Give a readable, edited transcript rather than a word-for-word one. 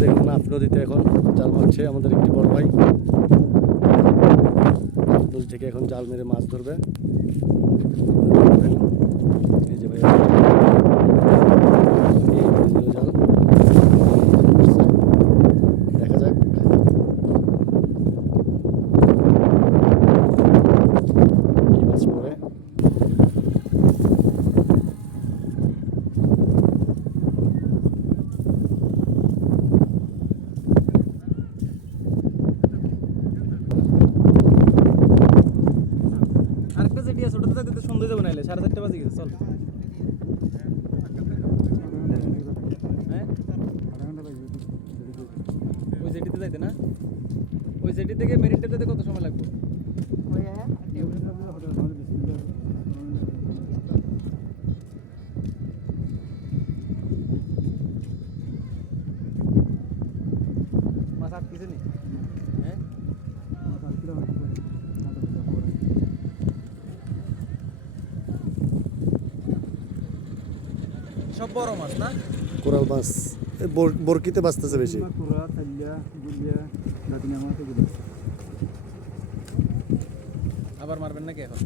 দেখুন নাফ নদীতে এখন জাল মারছে আমাদের একটি বড় ভাই। নাফ নদী থেকে এখন জাল মেরে মাছ ধরবে। এই যে ভাই এই দিল জাল, দেখা যাক কি মাছ পড়ে। আরেকটা যেটি আছে ওটাতে যাইতে সুন্দর যাবে নাইলে 4:30 বাজে গেছে চল। হ্যাঁ ওই যেটিতে যাইতে না, ওই যেটি থেকে মেরিন টেপ যেতে কত সময় লাগবে? মাছ আটকেছে নি? হ্যাঁ সব বড় মাছ না? কোরাল মাছ বরকিতে বাঁচতেছে বেশি। আবার মারবেন নাকি এখন?